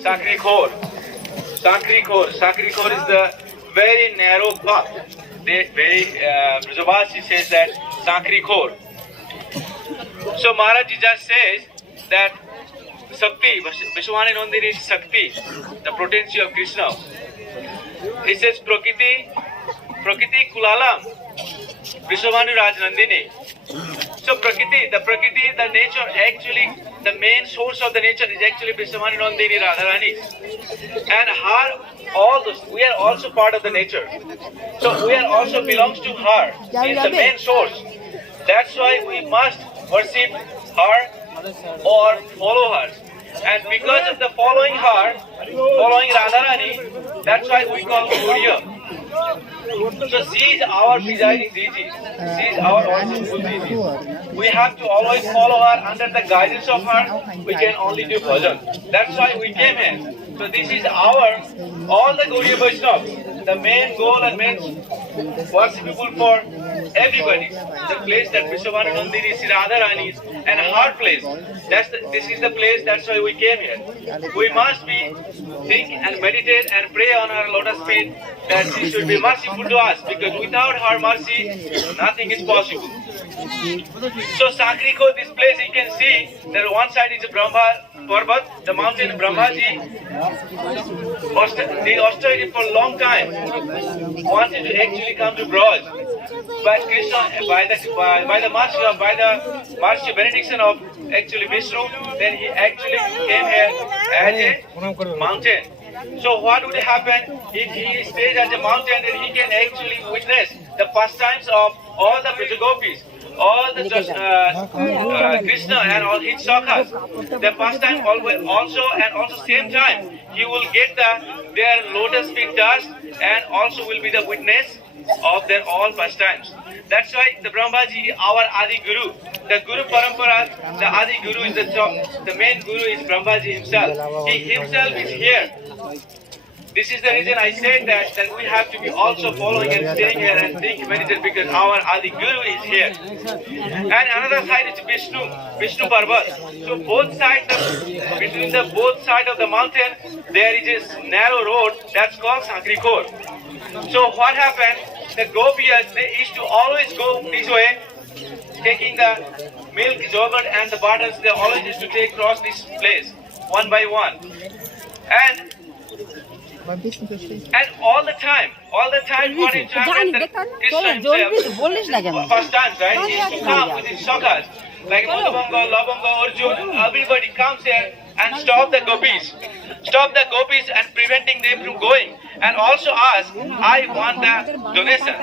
Sakri Khor. Sakri Khor is the very narrow path. Brajavasi says that Sakri Khor. So Maharaj just says that Sakti, Vishwani Nandini is Sakti, the potency of Krishna. He says Prakriti Kulalam, Vishwani Raj Nandini. So Prakriti, the nature actually, the main source of the nature is actually Vishwani Nandini Radharani. And her, all those, we are also part of the nature. So we are also belongs to her, is the main source. That's why we must worship her or follow her. And because of the following her, following Radharani, that's why we call Gaudiya. So she is our presiding deity. She is our worshipful deity. We have to always follow her. Under the guidance of her, we can only do bhajan. That's why we came here. So this is our, all the Gaudiya Vaishnavas, the main goal and main worshipful for everybody. The place that Vishwani Nandini, Sri Radharani and her place. This is the place, that's why we came here. We must be think and meditate and pray on our lotus feet that she should be merciful to us, because without her mercy, nothing is possible. So Sakri Khor, this place you can see that one side is Brahma Parvat, the mountain Brahmaji. They austerity for a long time wanted to actually come to Braj. But Krishna, by the Maharishi benediction of actually Vishnu, then he actually came here as a mountain. So what would happen if he stays as a mountain, then he can actually witness the pastimes of all the Brajagopis, all the Krishna and all his sakhas. The pastime also same time he will get their lotus feet dust and also will be the witness of their all pastimes. That's why the Brahmaji, our Adi Guru, the Guru Parampara, the Adi Guru is the main Guru is Brahmaji himself. He himself is here. This is the reason I said that we have to be also following and staying here and think, meditate, because our Adi Guru is here. And another side is Vishnu Parvat. So both sides, between the both sides of the mountain, there is a narrow road that's called Sakri Khor. So what happened? The Gopiyas, they used to always go this way, taking the milk, yogurt and the butters. They always used to take across this place, one by one. And all the time, what is happening, Krishna himself, first time, right, he used to come with his shakas, like Madhubanga, Labanga, Arjun, everybody comes here and stop the gopis and preventing them from going. And also ask, I want the donation.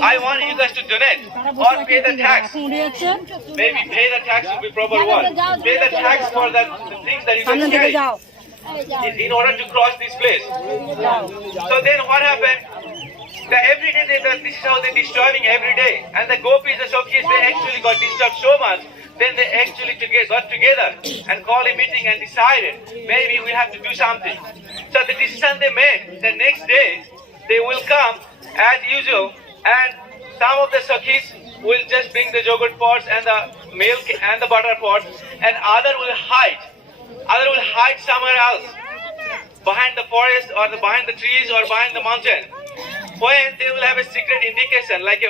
I want you guys to donate or pay the tax. Maybe pay the tax would be proper one. Pay the tax for the things that you can carry in order to cross this place. So then what happened? Every day this is how they're disturbing every day. And the gopis, the Shokis, they actually got disturbed so much. Then they actually got together and called a meeting and decided maybe we have to do something. So the decision they made, the next day they will come as usual and some of the Sakhis will just bring the yogurt pots and the milk and the butter pots, and other will hide somewhere else behind the forest or behind the trees or behind the mountain. When they will have a secret indication, like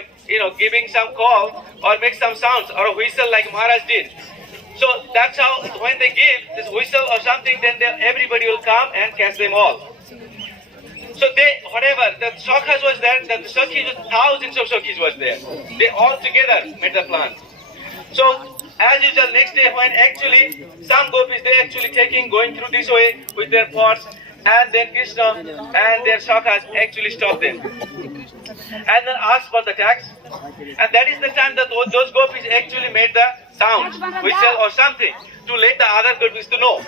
giving some call or make some sounds or a whistle like Maharaj did. So that's how when they give this whistle or something, then everybody will come and catch them all. So the Shakhas was there, the Sakhis, thousands of Sakhis was there. They all together made the plan. So as usual, next day when actually some gopis, they actually going through this way with their pots, and then Krishna and their Shakhas actually stop them. And then ask for the tax. And that is the time that those gopis actually made the sounds, whistle or something, to let the other gopis to know.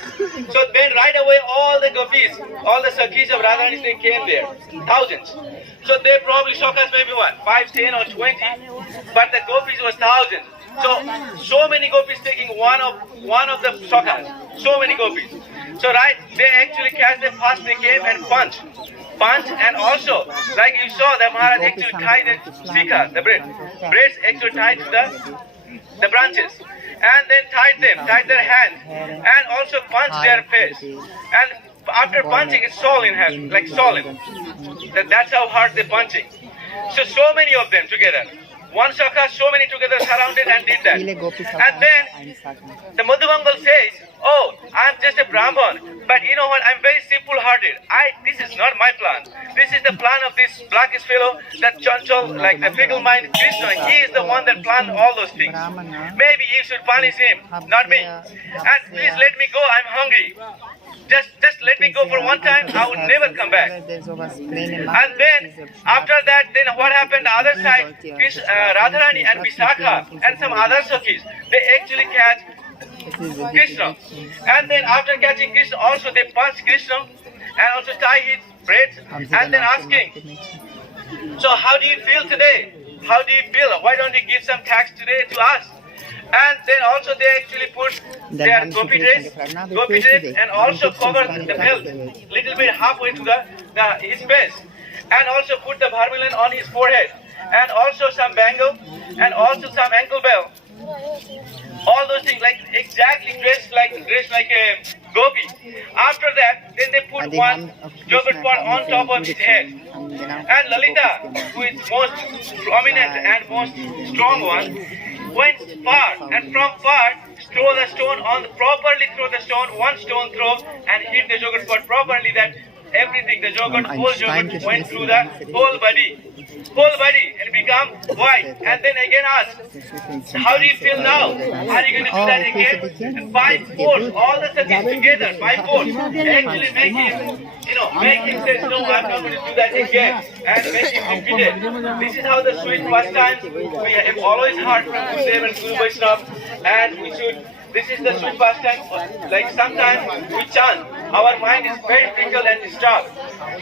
So then right away all the gopis, all the Sakhis of Radharani, they came there, thousands. So they probably Shakhas maybe 5, 10 or 20, but the gopis was thousands. So many gopis taking one of the Shakhas, so many gopis. So right, they actually catch them first, they came and punch, and also, like you saw, the Maharaj actually tied the sika, the braids actually tied to the branches, and then tied their hands, and also punched their face. And after punching, it's swollen, like swollen. That's how hard they're punching. So many of them together. One shaka, so many together surrounded and did that. And then the Madhubangal says, "Oh, I'm just a Brahman, but you know what? I'm very simple-hearted. This is not my plan. This is the plan of this blackish fellow, that Chanchal, like the fickle-minded Krishna. He is the one that planned all those things. Maybe you should punish him, not me. And please let me go. I'm hungry. Just let me go for one time. I would never come back." And then after that, then what happened? The other side, Radharani and Visakha and some other Sakhis, they actually catch Krishna. And then after catching Krishna, also they punch Krishna and also tie his braids and then asking, "So how do you feel today? How do you feel? Why don't you give some tax today to us?" And then also they actually put their gopi dress and also cover the belt little bit halfway to his face, and also put the vermilion on his forehead, and also some bangle and also some ankle bell. All those things, like exactly dressed like a gopi. After that, then they put one yogurt pot on top of his head. And Lalita, who is most prominent and most strong one, went far, and from far throw the stone one stone throw, and hit the yogurt pot properly, that everything, the yogurt, whole yogurt went through the whole body, and become white. And then again asked, "How do you feel now? Are you going to do that again?" And 5 force, all the Sakhis together, 5 force, actually make him say, "No, I'm not going to do that again," and make him repeat it. This is how the sweet pastimes we have always heard from Gurudev and Guru Vaishnava, and this is the sweet pastime. Like sometimes we chant, our mind is very fickle and disturbed.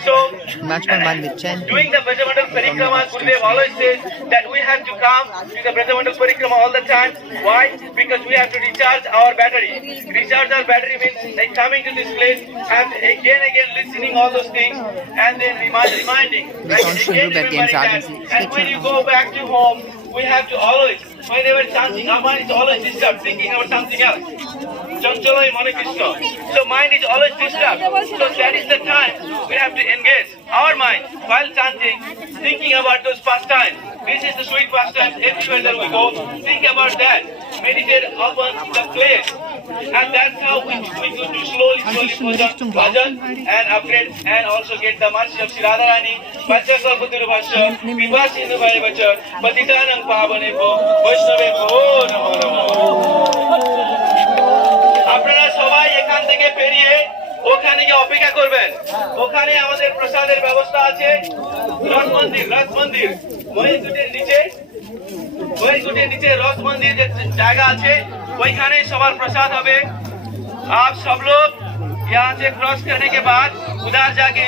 So, doing the Brajamandal Parikrama, Gurudev always says that we have to come to the Brajamandal Parikrama all the time. Why? Because we have to recharge our battery. Recharge our battery means like coming to this place and again listening all those things, and then reminding. Right? Again remembering that. And when you go back to home, we have to always, whenever chanting, our mind is always disturbed, thinking about something else. Chanchalai Mane Krishna. So mind is always disturbed. So that is the time we have to engage our mind while chanting, thinking about those pastimes. This is the sweet pastimes. Everywhere that we go, think about that. Meditate upon the place. And that's how we could do slowly bhajan and upgrade, and also get the mercy of Sri Radharani. Panchakalpaturu Bhasya, Kripa Sindhu Bhai Vacha, Patitanang Pavanebho, Vaishnavebho Namo Namo. আপনারা সবাই এখান থেকে বেরিয়ে ওখানে গিয়ে অপেক্ষা করবেন। ওখানে আমাদের প্রসাদের ব্যবস্থা আছে। রথ মন্দির মহিষগুটির নিচে রথ মন্দির যে জায়গা আছে, ওইখানে সবার প্রসাদ হবে। आप सब लोग यहाँ से क्रॉस करने के बाद उधर जाके